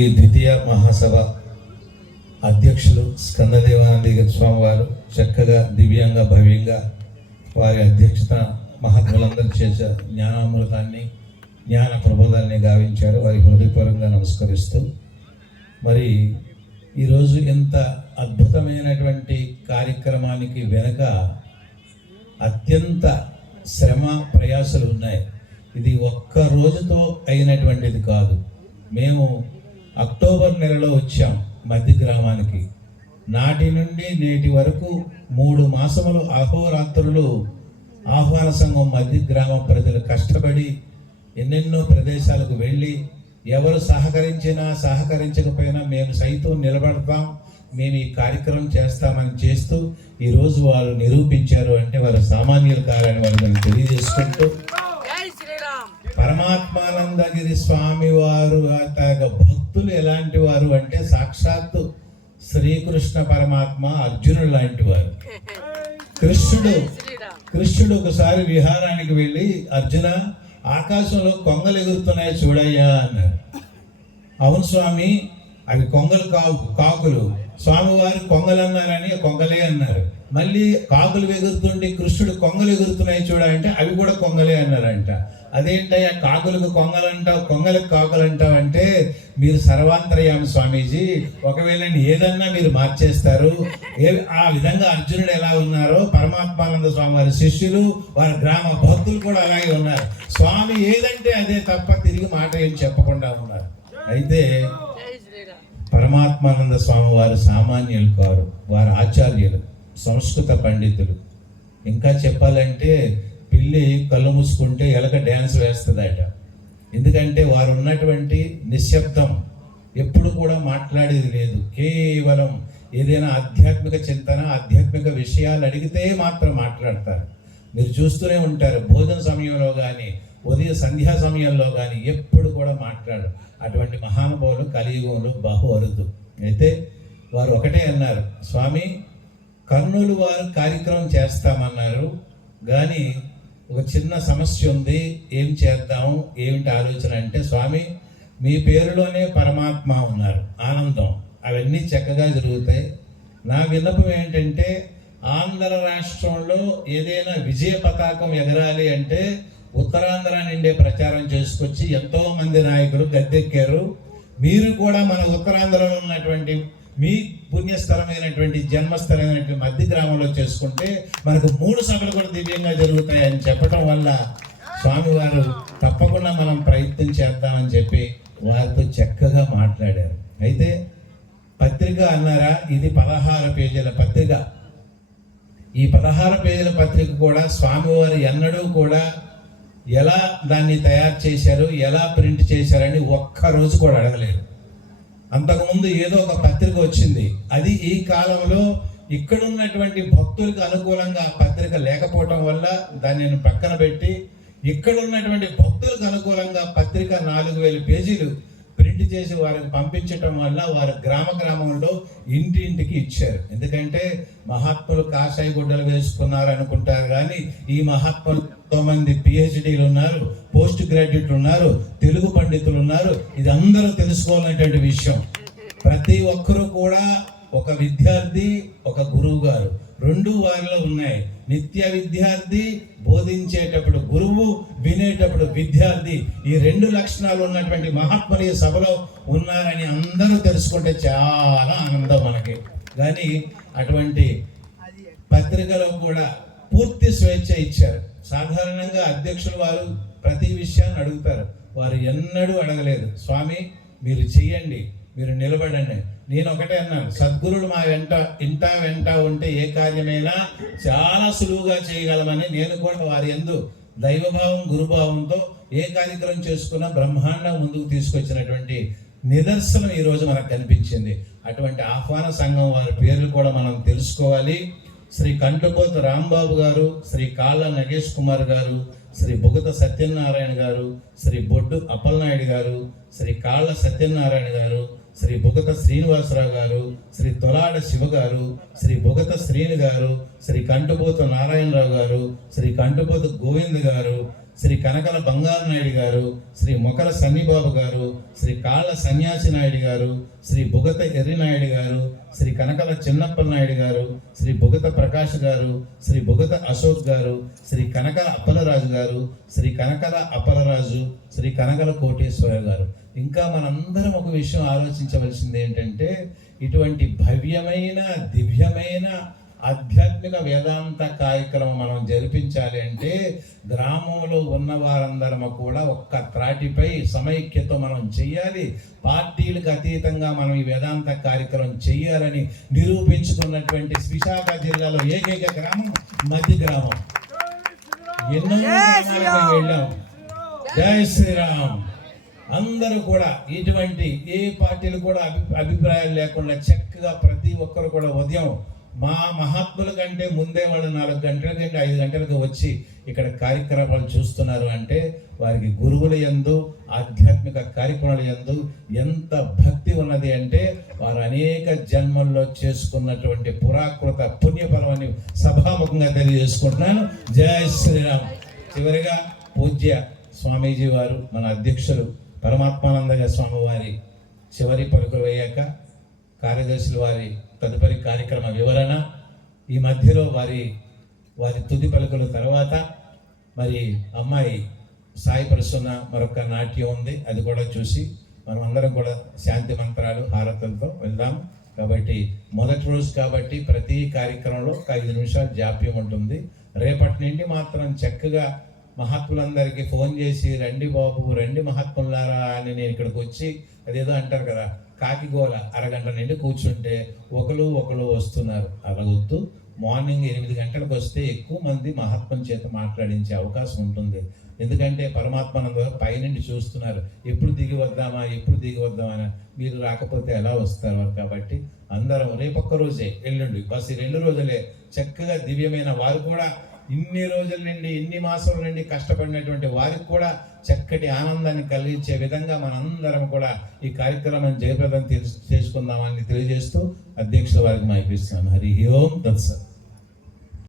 ఈ ద్వితీయ మహాసభ అధ్యక్షులు స్కందదేవానంద స్వామి వారు చక్కగా దివ్యంగా భవ్యంగా వారి అధ్యక్షత మహాత్ములందరూ చేసే జ్ఞానామృతాన్ని జ్ఞాన ప్రబోధాన్ని గావించారు. వారి హృదయపూర్వకంగా నమస్కరిస్తూ మరి ఈరోజు ఎంత అద్భుతమైనటువంటి కార్యక్రమానికి వెనుక అత్యంత శ్రమ ప్రయాసలు ఉన్నాయి. ఇది ఒక్క రోజుతో అయినటువంటిది కాదు. మేము అక్టోబర్ నెలలో వచ్చాం మధ్య గ్రామానికి. నాటి నుండి నేటి వరకు 3 మాసములు అహోరాత్రులు ఆహ్వాన సంఘం మధ్య గ్రామ ప్రజలు కష్టపడి ఎన్నెన్నో ప్రదేశాలకు వెళ్ళి ఎవరు సహకరించినా సహకరించకపోయినా మేము సైతం నిలబడతాం, మేము ఈ కార్యక్రమం చేస్తామని చేస్తూ ఈరోజు వాళ్ళు నిరూపించారు. అంటే వాళ్ళ సామాన్యులు కారని వాళ్ళని తెలియజేసుకుంటూ పరమాత్మానందగిరి స్వామి వారు భక్తులు ఎలాంటి వారు అంటే సాక్షాత్తు శ్రీకృష్ణ పరమాత్మ అర్జునుడు లాంటి వారు. కృష్ణుడు ఒకసారి విహారానికి వెళ్ళి, అర్జున ఆకాశంలో కొంగలు ఎగురుతున్నాయి చూడయ్యా అన్నారు. అవును స్వామి, అవి కొంగలు కాకులు. స్వామివారు కొంగలు అన్నారని కొంగలే అన్నారు. మళ్ళీ కాకులు ఎగురుతుంటే కృష్ణుడు కొంగలు ఎగురుతున్నాయి చూడంటే అవి కూడా కొంగలే అన్నారంట. అదేంటయ్యా కాకులకు కొంగలు అంటావు, కొంగలకు కాకులు అంటావు అంటే మీరు సర్వాంతర్యామి స్వామీజీ, ఒకవేళ ఏదన్నా మీరు మార్చేస్తారు. ఆ విధంగా అర్జునుడు ఎలా ఉన్నారో పరమాత్మానంద స్వామి వారి శిష్యులు వారి గ్రామ భక్తులు కూడా అలాగే ఉన్నారు. స్వామి ఏదంటే అదే తప్ప తిరిగి మాట ఏం చెప్పకుండా ఉన్నారు. అయితే పరమాత్మానంద స్వామి వారు సామాన్యులు కారు, వారు ఆచార్యులు, సంస్కృత పండితులు. ఇంకా చెప్పాలంటే పిల్లి కళ్ళు మూసుకుంటే ఎలక డ్యాన్స్ వేస్తుందట. ఎందుకంటే వారు ఉన్నటువంటి నిశ్శబ్దం, ఎప్పుడు కూడా మాట్లాడేది లేదు. కేవలం ఏదైనా ఆధ్యాత్మిక చింతన ఆధ్యాత్మిక విషయాలు అడిగితే మాత్రం మాట్లాడతారు. మీరు చూస్తూనే ఉంటారు, భోజన సమయంలో కానీ ఉదయ సంధ్యా సమయంలో కానీ ఎప్పుడు కూడా మాట్లాడు. అటువంటి మహానుభావులు కలియుగంలో బహు అరుదు. అయితే వారు ఒకటే అన్నారు, స్వామి కర్నూలు వారు కార్యక్రమం చేస్తామన్నారు కానీ ఒక చిన్న సమస్య ఉంది, ఏం చేద్దాము, ఏమిటి ఆలోచన అంటే, స్వామి మీ పేరులోనే పరమాత్మ ఉన్నారు, ఆనందం, అవన్నీ చక్కగా జరుగుతాయి. నా విన్నపం ఏంటంటే ఆంధ్ర రాష్ట్రంలో ఏదైనా విజయ పతాకం ఎగరాలి అంటే ఉత్తరాంధ్ర నుండే ప్రచారం చేసుకొచ్చి ఎంతో మంది నాయకులు గద్దెక్కారు. మీరు కూడా మన ఉత్తరాంధ్రలో ఉన్నటువంటి మీ పుణ్యస్థలమైనటువంటి జన్మస్థలమైనటువంటి మధ్య గ్రామంలో చేసుకుంటే మనకు 3 సభలు కూడా దివ్యంగా జరుగుతాయి అని చెప్పడం వల్ల స్వామివారు తప్పకుండా మనం ప్రయత్నం చేద్దామని చెప్పి వారితో చక్కగా మాట్లాడారు. అయితే పత్రిక అన్నారా, ఇది 16 పేజీల పత్రిక. ఈ 16 పేజీల పత్రిక కూడా స్వామివారు ఎన్నడూ కూడా ఎలా దాన్ని తయారు చేశారు, ఎలా ప్రింట్ చేశారని ఒక్కరోజు కూడా అడగలేదు. అంతకుముందు ఏదో ఒక పత్రిక వచ్చింది, అది ఈ కాలంలో ఇక్కడ ఉన్నటువంటి భక్తులకు అనుకూలంగా పత్రిక లేకపోవటం వల్ల దాన్ని నేను పక్కన పెట్టి ఇక్కడ ఉన్నటువంటి భక్తులకు అనుకూలంగా పత్రిక 4000 పేజీలు ప్రింట్ చేసి వారికి పంపించటం వల్ల వారు గ్రామంలో ఇంటింటికి ఇచ్చారు. ఎందుకంటే మహాత్ములు కాషాయ గుడ్డలు వేసుకున్నారు అనుకుంటారు కానీ ఈ మహాత్ములు ఎంతో మంది పిహెచ్డీలు ఉన్నారు, పోస్ట్ గ్రాడ్యుయేట్లు ఉన్నారు, తెలుగు పండితులు ఉన్నారు. ఇది అందరూ తెలుసుకోవాలనేటువంటి విషయం. ప్రతి ఒక్కరూ కూడా ఒక విద్యార్థి, ఒక గురువు గారు, 2 వారిలో ఉన్నాయి. నిత్య విద్యార్థి, బోధించేటప్పుడు గురువు, వినేటప్పుడు విద్యార్థి, ఈ 2 లక్షణాలు ఉన్నటువంటి మహాత్ములు ఈ సభలో ఉన్నారని అందరూ తెలుసుకుంటే చాలా ఆనందం మనకి. కానీ అటువంటి పత్రికలో కూడా పూర్తి స్వేచ్ఛ ఇచ్చారు. సాధారణంగా అధ్యక్షులు వారు ప్రతి విషయాన్ని అడుగుతారు, వారు ఎన్నడూ అడగలేదు, స్వామి మీరు చెయ్యండి, మీరు నిలబడండి. నేను ఒకటే అన్నాను, సద్గురుడు మా వెంట ఉంటే ఏ కార్యమైనా చాలా సులువుగా చేయగలమని. నేను కూడా వారి యందు దైవభావం గురుభావంతో ఏ కార్యక్రమం చేసుకున్నా బ్రహ్మాండం ముందుకు తీసుకొచ్చినటువంటి నిదర్శనం ఈరోజు మనకు కనిపించింది. అటువంటి ఆహ్వాన సంఘం వారి పేర్లు కూడా మనం తెలుసుకోవాలి. శ్రీ కంటుపోతు రాంబాబు గారు, శ్రీ కాళ్ళ నగేష్ కుమార్ గారు, శ్రీ బుగత సత్యనారాయణ గారు, శ్రీ బొడ్డు అప్పలనాయుడు గారు, శ్రీ కాళ్ళ సత్యనారాయణ గారు, శ్రీ బుగత శ్రీనివాసరావు గారు, శ్రీ తొలాడ శివ గారు, శ్రీ బుగత శ్రీని గారు, శ్రీ కంటుపోతు నారాయణరావు గారు, శ్రీ కంటుపోతు గోవింద్ గారు, శ్రీ కనకల బంగారు నాయుడు గారు, శ్రీ మొకల సన్నిబాబు గారు, శ్రీ కాళ్ళ సన్యాసి నాయుడు గారు, శ్రీ బుగత ఎర్రినాయుడు గారు, శ్రీ కనకల చిన్నప్ప నాయుడు గారు, శ్రీ బుగత ప్రకాష్ గారు, శ్రీ బుగత అశోక్ గారు, శ్రీ కనకల అప్పలరాజు గారు, శ్రీ కనకల అప్పలరాజు, శ్రీ కనకల కోటేశ్వర గారు. ఇంకా మనందరం ఒక విషయం ఆలోచించవలసింది ఏంటంటే, ఇటువంటి భవ్యమైన దివ్యమైన ఆధ్యాత్మిక వేదాంత కార్యక్రమం మనం జరిపించాలి అంటే గ్రామంలో ఉన్న వారందరము కూడా ఒక్క త్రాటిపై సమైక్యతో మనం చెయ్యాలి. పార్టీలకు అతీతంగా మనం ఈ వేదాంత కార్యక్రమం చెయ్యాలని నిరూపించుకున్నటువంటి విశాఖ జిల్లాలో ఏకైక గ్రామం మధ్య గ్రామం. ఎన్నో గ్రామాలకు వెళ్ళాం. జై శ్రీరామ్. అందరూ కూడా ఇటువంటి ఏ పార్టీలు కూడా అభిప్రాయాలు లేకుండా చక్కగా ప్రతి ఒక్కరు కూడా ఉదయం మా మహాత్ముల కంటే ముందే వాళ్ళు 4 గంటల కంటే 5 గంటలకు వచ్చి ఇక్కడ కార్యక్రమాలు చూస్తున్నారు అంటే వారికి గురువుల యందు ఆధ్యాత్మిక కార్యక్రమాల యందు ఎంత భక్తి ఉన్నది అంటే వారు అనేక జన్మల్లో చేసుకున్నటువంటి పురాకృత పుణ్యఫలమని సభాముఖంగా తెలియజేసుకుంటున్నాను. జై శ్రీరామ్. చివరిగా పూజ్య స్వామీజీ వారు, మన అధ్యక్షులు పరమాత్మానంద స్వామి వారి చివరి పలుకులు అయ్యాక కార్యదర్శులు వారి తదుపరి కార్యక్రమ వివరణ, ఈ మధ్యలో వారి తుది పలుకుల తర్వాత మరి అమ్మాయి సాయి ప్రసన్న మరొక నాట్యం ఉంది, అది కూడా చూసి మనం అందరం కూడా శాంతి మంత్రాలు హారతులతో వెళ్దాం. కాబట్టి మొదటి రోజు కాబట్టి ప్రతి కార్యక్రమంలో 5 నిమిషాలు జాప్యం ఉంటుంది. రేపటి నుండి మాత్రం చక్కగా మహాత్ములందరికీ ఫోన్ చేసి రండి బాబు, రండి మహాత్ములారా అని నేను ఇక్కడికి వచ్చి అదేదో అంటారు కదా కాకిగోల అరగంట నుండి కూర్చుంటే ఒకరు వస్తున్నారు. అలాగొద్దు. మార్నింగ్ 8 గంటలకు వస్తే ఎక్కువ మంది మహాత్ముల చేత మాట్లాడించే అవకాశం ఉంటుంది. ఎందుకంటే పరమాత్మనంద పైనుండి చూస్తున్నారు, ఎప్పుడు దిగి వద్దామా అని. మీరు రాకపోతే ఎలా వస్తారు? కాబట్టి అందరం రేపొక్క రోజే, ఎల్లుండి బస్ 2 రోజులే చక్కగా దివ్యమైన వారు కూడా ఇన్ని రోజుల నుండి ఇన్ని మాసాల నుండి కష్టపడినటువంటి వారికి కూడా చక్కటి ఆనందాన్ని కలిగించే విధంగా మనందరం కూడా ఈ కార్యక్రమాన్ని జయప్రదం చేసుకుందామని తెలియజేస్తూ అధ్యక్షుల వారికి మైపిస్తున్నాను. హరి ఓం తత్సత్.